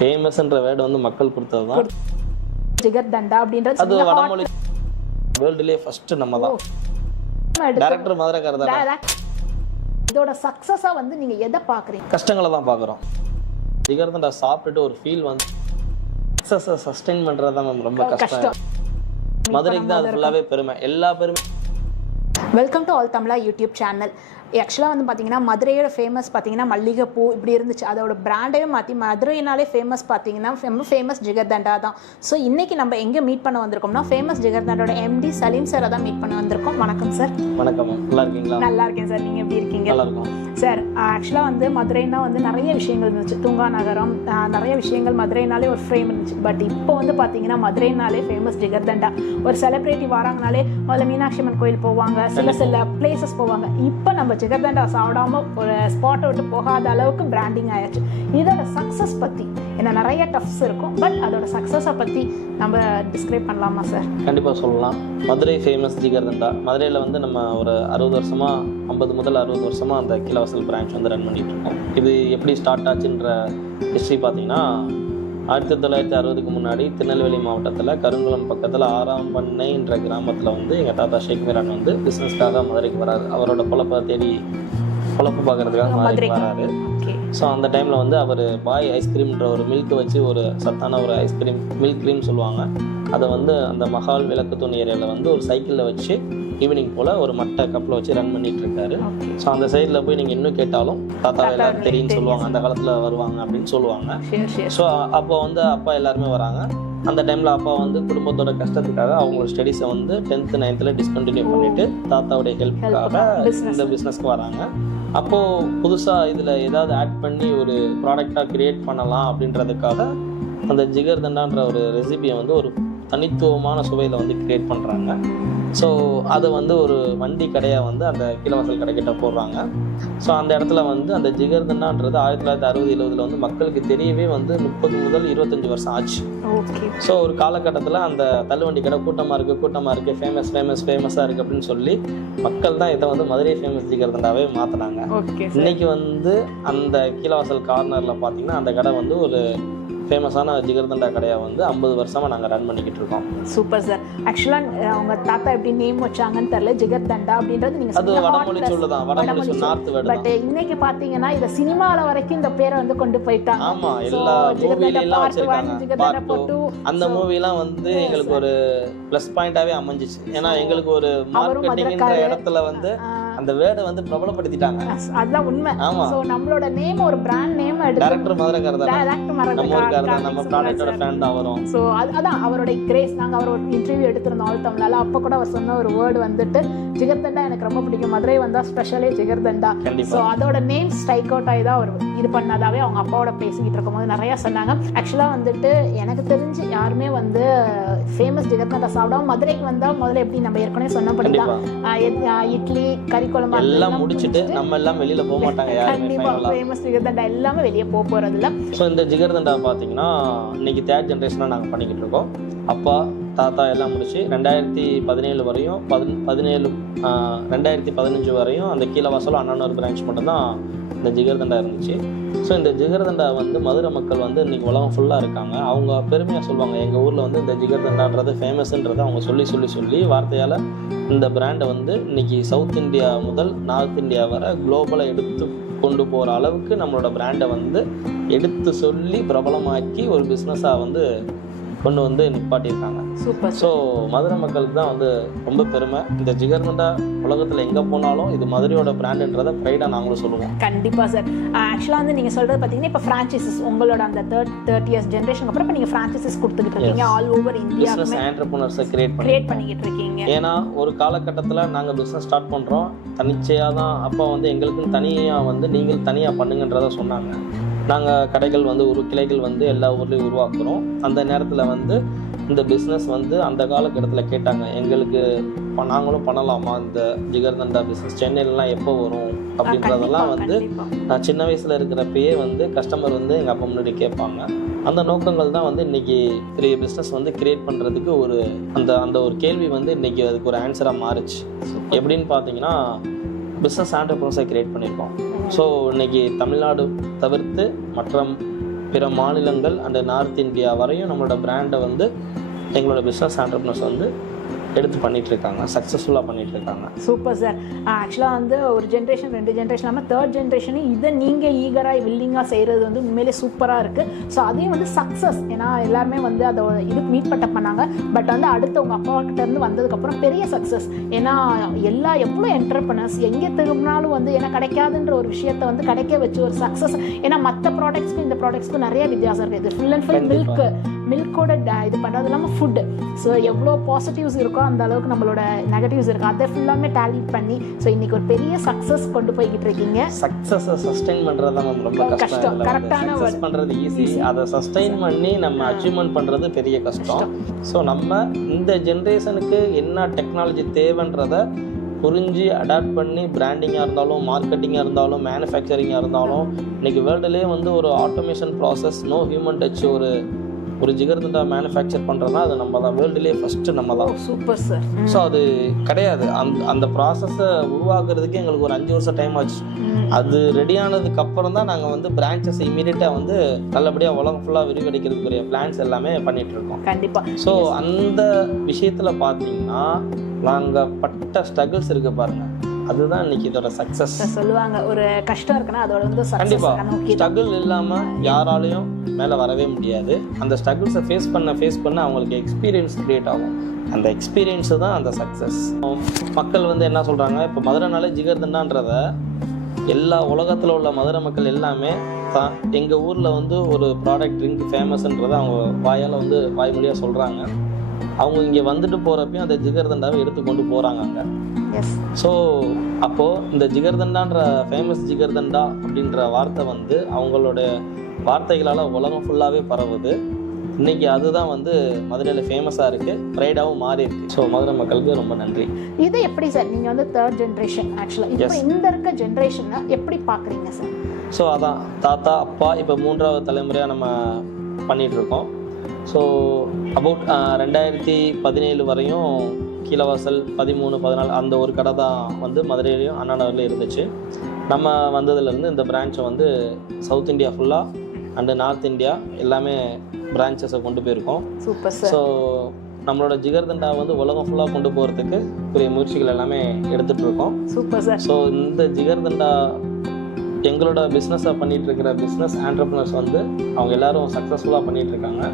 ஃபேமஸ்ன்ற word வந்து மக்கள் கொடுத்தது தான். ஜிகர்தண்டா அப்படின்றது அது வடமொழி வேர்ல்டுலயே ஃபர்ஸ்ட் நம்ம தான். டைரக்டர் மதுரைக்காரர் தான். இதோட சக்சஸா வந்து நீங்க எதை பாக்குறீங்க? கஷ்டங்களை தான் பார்க்குறோம். ஜிகர்தண்டா சாப்பிட்டுட்டு ஒரு ஃபீல் வந்து சக்ஸஸை சஸ்டெயின் பண்ணுறது தான் மேம் ரொம்ப கஷ்டம். மதுரைக்கு தான் அது ஃபுல்லாகவே பெருமை, எல்லா பெருமை. Welcome to all Tamizha YouTube channel. ஆக்சுவலாக வந்து பார்த்தீங்கன்னா மதுரையோட ஃபேமஸ் பார்த்தீங்கன்னா மல்லிகைப்பூ இப்படி இருந்துச்சு. அதோட பிராண்டே மாற்றி மதுரையினாலே ஃபேமஸ் பார்த்தீங்கன்னா ஃபேமஸ் ஜிகர்தண்டா தான். ஸோ இன்றைக்கி நம்ம எங்கே மீட் பண்ண வந்திருக்கோம்னா ஃபேமஸ் ஜிகர்தண்டாவோட எம்டி சலீம் சாரை தான் மீட் பண்ண வந்திருக்கோம். வணக்கம் சார். வணக்கம், நல்லா இருக்கீங்களா? நல்லா இருக்கேன் சார், நீங்கள் எப்படி இருக்கீங்க? நல்லா இருக்கும் சார். ஆக்சுவலாக வந்து மதுரைனா வந்து நிறைய விஷயங்கள் இருந்துச்சு, தூங்கா நகரம், நிறைய விஷயங்கள் மதுரைனாலே ஒரு ஃப்ரேம் இருந்துச்சு. பட் இப்போ வந்து பார்த்தீங்கன்னா மதுரைனாலே ஃபேமஸ் ஜிகர்தண்டா. ஒரு செலிப்ரிட்டி வராங்கனாலே முதல்ல மீனாட்சி அம்மன் கோயில் போவாங்க, சில பிளேசஸ் போவாங்க. இப்போ நம்ம ஜிகர்தண்டா சாப்பிடாம ஒரு ஸ்பாட்டை விட்டு போகாத அளவுக்கு பிராண்டிங் ஆயாச்சு. இதோட சக்ஸஸ் பற்றி என்ன நிறைய டஃப்ஸ் இருக்கும், பட் அதோட சக்ஸஸை பற்றி நம்ம டிஸ்கிரைப் பண்ணலாமா சார்? கண்டிப்பாக சொல்லலாம். மதுரை ஃபேமஸ் ஜிகர்தண்டா. மதுரையில் வந்து நம்ம ஒரு 60 வருஷமாக 50 முதல் 60 வருஷமாக அந்த கிலவாசல் பிரான்ச் வந்து ரன் பண்ணிட்டு இருக்கோம். இது எப்படி ஸ்டார்ட் ஆச்சுன்ற ஹிஸ்ட்ரி பார்த்தீங்கன்னா 1960க்கு முன்னாடி திருநெல்வேலி மாவட்டத்தில் கருங்குளம் பக்கத்தில் ஆறாம்பண்ணைன்ற கிராமத்தில் வந்து எங்கள் தாத்தா ஷேக் மீரான் வந்து பிஸ்னஸ்க்காக மதுரைக்கு வராரு. அவரோட பொழப்பை தேடி பொழப்பு பார்க்கறதுக்காக மதுரைக்கு வராரு. ஸோ அந்த டைமில் வந்து அவர் பாய் ஐஸ்கிரீம்ன்ற ஒரு மில்க் வச்சு ஒரு சத்தான ஒரு ஐஸ்கிரீம் மில்க் க்ரீம் சொல்லுவாங்க, அதை வந்து அந்த மஹால் விளக்குத்தூண் ஏரியாவில் வந்து ஒரு சைக்கிளில் வச்சு ஈவினிங் போல் ஒரு மட்டை கப்பில் வச்சு ரன் பண்ணிட்டு இருக்காரு. ஸோ அந்த சைடில் போய் நீங்கள் இன்னும் கேட்டாலும் தாத்தா எல்லாரும் தெரியும்னு சொல்லுவாங்க, அந்த காலத்தில் வருவாங்க அப்படின்னு சொல்லுவாங்க. ஸோ அப்போ வந்து அப்பா எல்லாருமே வராங்க. அந்த டைமில் அப்பா வந்து குடும்பத்தோட கஷ்டத்துக்காக அவங்களோட ஸ்டடீஸை வந்து 10th 9th டிஸ்கண்டினியூ பண்ணிவிட்டு தாத்தாவுடைய ஹெல்ப்புக்காக இந்த பிஸ்னஸ்க்கு வராங்க. அப்போது புதுசாக இதில் ஏதாவது ஆட் பண்ணி ஒரு ப்ராடக்டாக க்ரியேட் பண்ணலாம் அப்படின்றதுக்காக அந்த ஜிகர்தண்டான்ற ஒரு ரெசிபியை வந்து ஒரு தனித்துவமான சுவையில் வந்து க்ரியேட் பண்ணுறாங்க. ஸோ அதை வந்து ஒரு வண்டி கடையாக வந்து அந்த கிலவாசல் கடைக்கிட்ட போடுறாங்க. ஸோ அந்த இடத்துல வந்து அந்த ஜிகர்தண்டான்றது 1960-70 வந்து மக்களுக்கு தெரியவே வந்து 30 முதல் 25 வருஷம் ஆச்சு. ஸோ ஒரு காலகட்டத்தில் அந்த தள்ளுவண்டி கடை கூட்டமாக இருக்குது, ஃபேமஸாக இருக்குது அப்படின்னு சொல்லி மக்கள் தான் இதை வந்து மதுரை ஃபேமஸ் ஜிகர்தண்டாவே மாற்றினாங்க. இன்னைக்கு வந்து அந்த கிலவாசல் கார்னரில் பார்த்தீங்கன்னா அந்த கடை வந்து ஒரு ஃபேமஸான ஜிகர்தண்டா கடையாக வந்து 50 வருஷமாக நாங்கள் ரன் பண்ணிக்கிட்டு இருக்கோம். Super sir. ஆக்சுவலாக அவங்க தாத்தா எப்படி நேம் வச்சாங்கன்னு தெரியல, ஜிகர்தண்டா அப்படின்றது நீங்கள் அது வடமொழி சொல்லுதான், வடமொழி சொல் நார்த் வேர்டு. பட் இன்னைக்கு பார்த்தீங்கன்னா இதை சினிமாவில் வரைக்கும் இந்த பேரை வந்து கொண்டு போயிட்டாங்க. ஆமாம், எல்லா மூவிலாம் வச்சிருக்காங்க. அந்த மூவிலாம் வந்து எங்களுக்கு ஒரு ப்ளஸ் பாயிண்டாகவே அமைஞ்சிச்சு. ஏன்னா எங்களுக்கு ஒரு மார்க்கெட்டிங்ன்ற இடத்துல வந்து அந்த வேர்டை வந்து பிரபலப்படுத்திட்டாங்க. அதுதான் உண்மை. ஆமா, சோ நம்மளோட நேம் ஒரு பிராண்ட் நேம் எடுத்து டைரக்டர் மதுரைக்காரர் தான், நம்ம ப்ராடக்ட்டோட ஃபேன் தான் வரும். சோ அதான் அவரோட கிரேஸ். நாங்க அவரோட இன்டர்வியூ எடுத்திருந்தோம் ஆல் தமிழால. அப்ப கூட அவர் சொன்ன ஒரு வேர்டு வந்துட்டு ஜிகர்தண்டா எனக்கு ரொம்ப பிடிக்கும், மதுரை வந்தா ஸ்பெஷலே ஜிகர்தண்டா. சோ அதோட நேம் ஸ்ட்ரைக் அவுட் ஆகி தான் அவர் இது பண்ணாதாவே அவங்க அப்பாவோட பேசிக்கிட்டு இருக்கும்போது நிறைய சொன்னாங்க. ஆக்சுவலா வந்துட்டு எனக்கு தெரிஞ்சு யாருமே வந்து ஃபேமஸ் ஜிகர்தண்டா சாப்பிடாம மதுரைக்கு வந்தா முதல்ல எப்படி நம்ம ஏற்கனவே சொன்னபடிதான் இட்லி கறி குழம்பு எல்லாம் முடிச்சிட்டு நம்ம எல்லாம் வெளியில போக மாட்டாங்க யாருமே. கண்டிப்பா ஃபேமஸ் ஜிகர்தண்டா எல்லாமே வெளியே போறது இல்ல. ஸோ இந்த ஜிகர்தண்டா பார்த்தீங்கன்னா இன்னைக்கு 3rd ஜென்ரேஷனாக நாங்கள் பண்ணிக்கிட்டு இருக்கோம். அப்பா தாத்தா எல்லாம் முடிச்சு 2017 வரையும் 2015 வரையும் அந்த கீழவாசல் அண்ணனூர் பிரான்ச் மட்டும்தான் இந்த ஜிகர்தண்டா இருந்துச்சு. ஸோ இந்த ஜிகர்தண்டா வந்து மதுரை மக்கள் வந்து இன்றைக்கி உலகம் ஃபுல்லாக இருக்காங்க. அவங்க பெருமையாக சொல்லுவாங்க, எங்கள் ஊரில் வந்து இந்த ஜிகர்தண்டான்றது ஃபேமஸ்ன்றது அவங்க சொல்லி வார்த்தையால் இந்த பிராண்டை வந்து இன்றைக்கி சவுத் இந்தியா முதல் நார்த் இந்தியா வரை குளோபலாக எடுத்து கொண்டு போகிற அளவுக்கு நம்மளோட பிராண்டை வந்து எடுத்து சொல்லி பிரபலமாக்கி ஒரு பிஸ்னஸாக வந்து கொண்டு வந்து நிப்பாட்டியிருக்காங்க. சூப்பர். ஸோ மதுரை மக்களுக்கு தான் வந்து ரொம்ப பெருமை. இந்த ஜிகர்தண்டா உலகத்தில் எங்கே போனாலும் இது மதுரையோட பிராண்டுன்றதை ப்ரைடாக நாங்களும் சொல்லுவோம். கண்டிப்பாக சார். ஆக்சுவலாக வந்து நீங்கள் சொல்கிறது பார்த்தீங்கன்னா இப்போ ஃப்ரான்ச்சைசஸ் உங்களோட அந்த 30 இயர்ஸ் ஜென்ரேஷனுக்கு அப்புறம் இப்போ நீங்கள் ஃப்ரான்ச்சைசஸ் கொடுத்துக்கிட்டு இருக்கீங்க ஆல் ஓவர் இந்தியா. பிஸ்னஸ் என்டர்பிரனர்ஸை கிரியேட் பண்ணிக்கிட்டு இருக்கீங்க. ஏன்னா ஒரு காலகட்டத்தில் நாங்கள் பிஸ்னஸ் ஸ்டார்ட் பண்ணுறோம் தனிச்சையாக தான். அப்போ வந்து எங்களுக்குன்னு தனியாக வந்து நீங்கள் தனியாக பண்ணுங்கன்றதை சொன்னாங்க. நாங்கள் கடைகள் வந்து ஒரு கிளைகள் வந்து எல்லா ஊர்லேயும் உருவாக்குறோம். அந்த நேரத்தில் வந்து இந்த பிஸ்னஸ் வந்து அந்த காலகட்டத்தில் கேட்டாங்க, எங்களுக்கு நாங்களும் பண்ணலாமா இந்த ஜிகர்தண்டா பிஸ்னஸ், சென்னையிலலாம் எப்போ வரும் அப்படின்றதெல்லாம் வந்து நான் சின்ன வயசில் இருக்கிறப்பயே வந்து கஸ்டமர் வந்து எங்கள் அப்பா முன்னாடி கேட்பாங்க. அந்த நோக்கங்கள் தான் வந்து இன்றைக்கி பெரிய பிஸ்னஸ் வந்து கிரியேட் பண்ணுறதுக்கு ஒரு அந்த ஒரு கேள்வி வந்து இன்றைக்கி அதுக்கு ஒரு ஆன்சராக மாறுச்சு. எப்படின்னு பார்த்தீங்கன்னா பிஸ்னஸ் என்டர்பிரனர்ஸை கிரியேட் பண்ணியிருக்கோம். ஸோ இன்றைக்கி தமிழ்நாடு தவிர்த்து மற்ற பிற மாநிலங்கள் அண்ட் நார்த் இந்தியா வரையும் நம்மளோட பிராண்டை வந்து எங்களோட பிஸ்னஸ் ஆண்டர்ப்ரனர்ஸ் வந்து எடுத்து பண்ணிட்டு இருக்காங்க, சக்ஸஸ்ஃபுல்லாக பண்ணிட்டு இருக்காங்க. Super sir. ஆக்சுவலாக வந்து ஒரு ஜென்ரேஷன் 2 ஜென்ரேஷன் இல்லாமல் 3rd ஜென்ரேஷனு இதை நீங்கள் ஈகராக வில்லிங்காக செய்கிறது வந்து உண்மையிலே சூப்பராக இருக்குது. ஸோ அதையும் வந்து சக்ஸஸ், ஏன்னா எல்லாருமே வந்து அதை இது மீட் பண்ணாங்க. பட் வந்து அடுத்து உங்கள் அப்பாக்கிட்ட இருந்து வந்ததுக்கப்புறம் பெரிய சக்ஸஸ். ஏன்னா எவ்வளோ என்டர்பிரனர்ஸ் எங்கே திரும்பினாலும் வந்து ஏன்னா கிடைக்காதுன்ற ஒரு விஷயத்தை வந்து கிடைக்க வச்சு ஒரு சக்ஸஸ். ஏன்னா மற்ற ப்ராடக்ட்ஸ்க்கும் இந்த ப்ராடக்ட்ஸ்க்கும் நிறைய வித்தியாசம் இருக்குது. இது ஃபுல் அண்ட் ஃபுல் மில்கோட இது பண்ணுறது இல்லாமல் ஃபுட்டு. ஸோ எவ்வளோ பாசிட்டிவ்ஸ் இருக்கோ அந்த அளவுக்கு நம்மளோட நெகட்டிவ்ஸ் இருக்கு. அதை ஃபுல்லாமே டேலி பண்ணி ஸோ இன்னைக்கு ஒரு பெரிய சக்ஸஸ் கொண்டு போய்கிட்டு இருக்கீங்க. சக்ஸஸை சஸ்டெயின் பண்ணுறது தான் ரொம்ப கஷ்டம். கரெக்டான ஒர்க் பண்ணுறது ஈஸி, அதை சஸ்டெயின் பண்ணி நம்ம அச்சீவ்மெண்ட் பண்ணுறது பெரிய கஷ்டம். ஸோ நம்ம இந்த ஜென்ரேஷனுக்கு என்ன டெக்னாலஜி தேவைன்றதை புரிஞ்சு அடாப்ட் பண்ணி பிராண்டிங்காக இருந்தாலும், மார்க்கெட்டிங்காக இருந்தாலும், மேனுஃபேக்சரிங்காக இருந்தாலும், இன்னைக்கு வேர்ல்டுலேயே வந்து ஒரு automation process, no human touch ஒரு ஜிகர்தண்டா மேனுஃபேக்சர் பண்ணுறதுனா அது நம்ம தான், வேர்ல்டுலேயே ஃபஸ்ட்டு நம்ம தான். Super sir. ஸோ அது கிடையாது, அந்த ப்ராசஸை உருவாக்குறதுக்கு எங்களுக்கு ஒரு 5 வருஷம் டைம் ஆச்சு. அது ரெடியானதுக்கு அப்புறம் தான் நாங்கள் வந்து பிரான்ச்சஸ் இமீடியட்டாக வந்து நல்லபடியாக உலகம் ஃபுல்லாக விரிவடைக்கிறதுக்குரிய பிளான்ஸ் எல்லாமே பண்ணிட்டு இருக்கோம். கண்டிப்பாக. ஸோ அந்த விஷயத்தில் பார்த்தீங்கன்னா நாங்கள் பட்ட ஸ்ட்ரகிள்ஸ் இருக்கு பாருங்க, அதுதான் இன்னைக்கு இதோட சக்ஸஸ். சொல்லுவாங்க ஒரு கஷ்டம் இருக்குன்னா அதோட வந்து கண்டிப்பா ஸ்ட்ரகிள் இல்லாமல் யாராலையும் மேலே வரவே முடியாது. அந்த ஸ்ட்ரகிள்ஸை ஃபேஸ் பண்ண அவங்களுக்கு எக்ஸ்பீரியன்ஸ் கிரியேட் ஆகும். அந்த எக்ஸ்பீரியன்ஸு தான் அந்த சக்ஸஸ். மக்கள் வந்து என்ன சொல்கிறாங்க, இப்போ மதுரைனாலே ஜிகர்தண்டான்றத எல்லா உலகத்தில் உள்ள மதுரை மக்கள் எல்லாமே தான் எங்கள் ஊரில் வந்து ஒரு ப்ராடக்ட் ட்ரிங்க் ஃபேமஸ்ன்றதை அவங்க வாயால் வந்து வாய்மொழியாக சொல்கிறாங்க. அவங்க இங்கே வந்துட்டு போகிறப்பையும் அந்த ஜிகர்தண்டாவை எடுத்து கொண்டு போகிறாங்க அங்கே. ஸோ அப்போது இந்த ஜிகர்தண்டான்ற ஃபேமஸ் ஜிகர்தண்டா அப்படின்ற வார்த்தை வந்து அவங்களோட வார்த்தைகளால் உலகம் ஃபுல்லாகவே பரவுது. இன்னைக்கு அதுதான் வந்து மதுரையில் ஃபேமஸாக இருக்குது, ப்ரைடாகவும் மாறி இருக்கு. ஸோ மதுரை மக்களுக்கு ரொம்ப நன்றி. இது எப்படி சார் நீங்கள் வந்து 3rd ஜென்ரேஷன் ஆக்சுவலாக இப்போ இந்த இருக்க ஜென்ரேஷனை எப்படி பார்க்குறீங்க சார்? ஸோ அதான் தாத்தா அப்பா இப்போ 3வது தலைமுறையாக நம்ம பண்ணிகிட்ருக்கோம். ஸோ அபவுட் 2017 வரையும் கீழவாசல் 13, 14 அந்த ஒரு கடை தான் வந்து மதுரையிலையும் அண்ணா நகர்லையும் இருந்துச்சு. நம்ம வந்ததுலேருந்து இந்த பிரான்ச்சை வந்து சவுத் இந்தியா ஃபுல்லாக அண்டு நார்த் இந்தியா எல்லாமே பிரான்ச்சஸை கொண்டு போயிருக்கோம். Super sir. ஸோ நம்மளோட ஜிகர்தண்டா வந்து உலகம் ஃபுல்லாக கொண்டு போகிறதுக்கு பெரிய முயற்சிகள் எல்லாமே எடுத்துகிட்டு இருக்கோம். Super sir. ஸோ இந்த ஜிகர்தண்டா எங்களோட பிஸ்னஸை பண்ணிகிட்டு இருக்கிற பிஸ்னஸ் ஆண்டர்ப்ரனர்ஸ் வந்து அவங்க எல்லாரும் சக்ஸஸ்ஃபுல்லாக பண்ணிகிட்டு இருக்காங்க.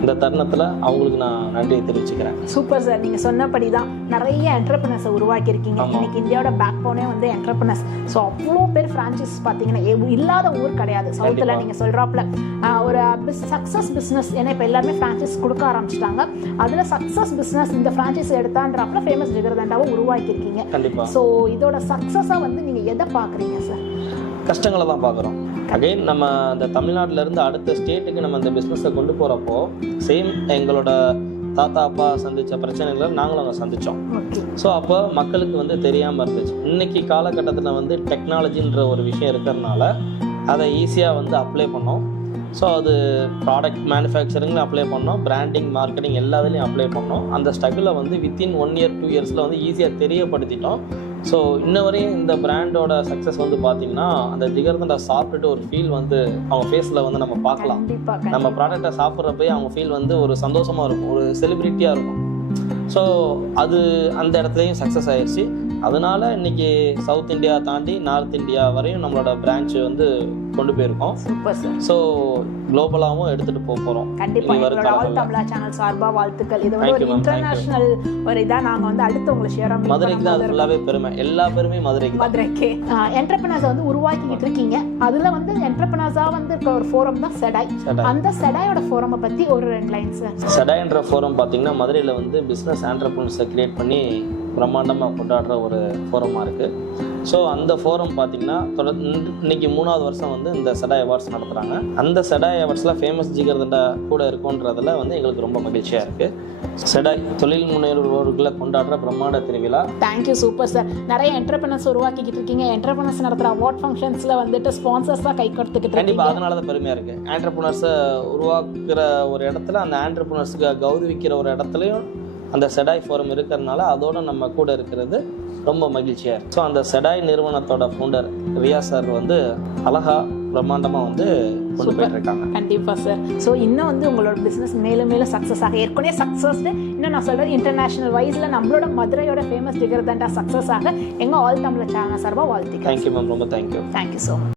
இந்த தருணத்தில் அவங்களுக்கு நான் நன்றியை தெரிவிச்சுக்கிறேன். Super sir. நீங்கள் சொன்னபடி தான் நிறைய என்டர்பிரனர்ஸை உருவாக்கியிருக்கீங்க. இன்னைக்கு இந்தியாவோட பேக் போனே வந்து என்டர்பிரனர்ஸ். ஸோ அவ்வளோ பேர் ஃப்ரான்ச்சைஸ் பார்த்தீங்கன்னா இல்லாத ஊர் கிடையாது சவுத்தில். நீங்கள் சொல்கிறாப்புல ஒரு சக்ஸஸ் பிஸ்னஸ், ஏன்னா இப்போ எல்லாருமே ஃப்ரான்ச்சைஸ் கொடுக்க ஆரம்பிச்சிட்டாங்க. அதில் சக்ஸஸ் பிஸ்னஸ் இந்த ஃப்ரான்ச்சைஸ் எடுத்தான்றப்பல ஃபேமஸ் ஜிகர்தண்டாவை உருவாக்கியிருக்கீங்க. கண்டிப்பாக. ஸோ இதோட சக்ஸஸாக வந்து நீங்கள் எதை பார்க்குறீங்க சார்? கஷ்டங்களை தான் பார்க்குறோம். அகைன் நம்ம அந்த தமிழ்நாட்டிலேருந்து அடுத்த ஸ்டேட்டுக்கு நம்ம அந்த பிஸ்னஸை கொண்டு போகிறப்போ சேம் எங்களோட தாத்தா அப்பா சந்தித்த பிரச்சனைகளை நாங்களும் அங்கே சந்தித்தோம். ஸோ அப்போ மக்களுக்கு வந்து தெரியாமல் இருந்துச்சு. இன்றைக்கி காலகட்டத்தில் வந்து டெக்னாலஜின்ற ஒரு விஷயம் இருக்கிறதுனால அதை ஈஸியாக வந்து அப்ளை பண்ணோம். ஸோ அது ப்ராடக்ட் மேனுஃபேக்சரிங்கில் அப்ளை பண்ணோம், பிராண்டிங் மார்க்கெட்டிங் எல்லாத்துலேயும் அப்ளை பண்ணோம். அந்த ஸ்ட்ரகிளை வந்து வித்தின் 1 year 2 yearsல வந்து ஈஸியாக தெரியப்படுத்திட்டோம். ஸோ இன்ன வரையும் இந்த பிராண்டோட சக்ஸஸ் வந்து பார்த்தீங்கன்னா அந்த ஜிகர்தண்டா சாப்பிட்டுட்டு ஒரு ஃபீல் வந்து அவங்க ஃபேஸில் வந்து நம்ம பார்க்கலாம். நம்ம ப்ராடக்டை சாப்பிட்றப்பே அவங்க ஃபீல் வந்து ஒரு சந்தோஷமாக இருக்கும், ஒரு செலிப்ரிட்டியாக இருக்கும். ஸோ அது அந்த இடத்துலையும் சக்ஸஸ் ஆயிடுச்சு. அதனால இன்னைக்கு சவுத் இந்தியா தாண்டி நார்த் இந்தியா வரையும் நம்மளோட பிரான்ச் வந்து கொண்டு போயிருக்கோம். Super sir. ஸோ குளோபலாகவும் எடுத்துட்டு போகிறோம். கண்டிப்பாக எங்களோட ஆல் தமிழா சேனல் சார்பாக வாழ்த்துக்கள். இது வந்து ஒரு இன்டர்நேஷனல் ஒரு இதாக நாங்கள் வந்து அடுத்து உங்களை ஷேர் பண்ணி மதுரைக்கு தான் அது ஃபுல்லாகவே பெருமை, எல்லா பெருமை மதுரைக்கு. என்டர்பிரனர்ஸை வந்து உருவாக்கிக்கிட்டு இருக்கீங்க. அதில் வந்து என்டர்பிரனர்ஸாக வந்து இருக்க ஒரு ஃபோரம் தான் செடாய். அந்த செடாயோட ஃபோரமை பற்றி ஒரு 2 லைன்ஸ். செடாய்ன்ற ஃபோரம் பார்த்தீங்கன்னா மதுரையில் வந்து பிஸ்னஸ் ஆண்டர்பிரனர்ஸை கிரியேட் பண்ணி பிரம்மாண்டமாக கொண்டாடுற ஒரு ஃபோரமாக இருக்குது. ஸோ அந்த ஃபோரம் பார்த்திங்கன்னா இன்னைக்கு 3வது வருஷம் வந்து இந்த செடாய் அவார்ட்ஸ் நடத்துகிறாங்க. அந்த செடாய் அவார்ட்ஸில் ஃபேமஸ் ஜிகர்தண்டா கூட இருக்குன்றதுல வந்து எங்களுக்கு ரொம்ப மகிழ்ச்சியாக இருக்குது. செடாய் தொழில் முனைவோர்களை கொண்டாடுற பிரம்மாண்ட திருவிழா. தேங்க்யூ. Super sir. நிறைய என்டர்பிரனர்ஸ் உருவாக்கிக்கிட்டு இருக்கீங்க. என்டர்பிரனர்ஸ் நடத்துகிற அவார்ட் ஃபங்க்ஷன்ஸில் வந்துட்டு ஸ்பான்சர்ஸ் தான் கை கொடுத்துக்கிட்டு. கண்டிப்பாக அதனால தான் பெருமையாக இருக்குது. ஆண்டர்பிரனர்ஸை உருவாக்குற ஒரு இடத்துல அந்த ஆண்டர்பிரனர்ஸுக்கு கௌரவிக்கிற ஒரு இடத்துலையும் அந்த செடாய் ஃபோரம் இருக்கிறதுனால அதோட நம்ம கூட இருக்கிறது ரொம்ப மகிழ்ச்சியாக இருக்குது. ஸோ அந்த செடாய் நிறுவனத்தோட ஃபவுண்டர் ரியா சார் வந்து அழகாக பிரம்மாண்டமாக வந்து கொண்டு போயிட்டு இருக்காங்க. கண்டிப்பாக சார். ஸோ இன்னும் வந்து உங்களோட பிஸ்னஸ் மேலும் மேலும் சக்ஸஸ் ஆக, ஏற்கனவே சக்ஸஸ்டு இன்னும் நான் சொல்கிறது இன்டர்நேஷனல் வைஸில் நம்மளோட மதுரையோட ஃபேமஸ் ஜிகர்தண்டா சக்ஸஸ் ஆக எங்கள் ஆல் தமிழ் சேனல் சார்பாக வாழ்த்துக்கிறேன். தேங்க்யூ மேம், ரொம்ப தேங்க்யூ. Thank you so much.